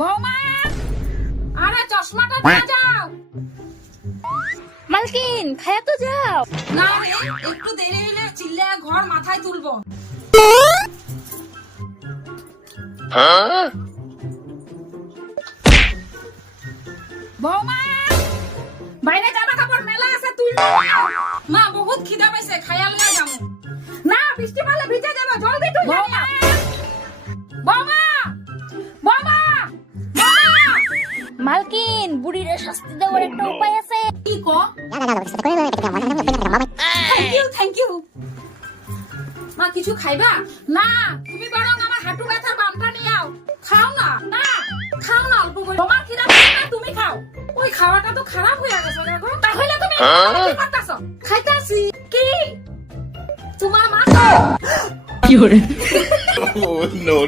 বৌমা, আরে চশমাটা দিয়ে যাও। মালকিন খায়া তো যাও। না রে, একটু দেরি হইলে চিল্লে ঘর মাথায় তুলবো। বৌমা, বাইরে জামা কাপড় মেলা আছে, তুই না। বহুত খিদা পাইছে, খাইয়া লইয়া যাবো। না, বৃষ্টি পড়লে ভিজে যাবো, জলদি তুই। বৌমা, বৌমা, বৌমা, বৌমা। মালকিন বুড়িরে শাস্তি দেওয়ার একটা উপায় আছে। কি কো? Thank you. মা কিছু খাইবা? না, তুমি বরং আমার হাঁটু ব্যথার বামটা নিয়ে আও। খাও না। না, খাও না অল্প করে। তোমার খিদা পেয়েছে না, তুমি খাও। ওই খাওয়াটা তো খারাপ হয়ে গেছে দেখো। তাহলে তুমি কি করতেছো? খাইতাছি। কি? তোমার মা Oh, no.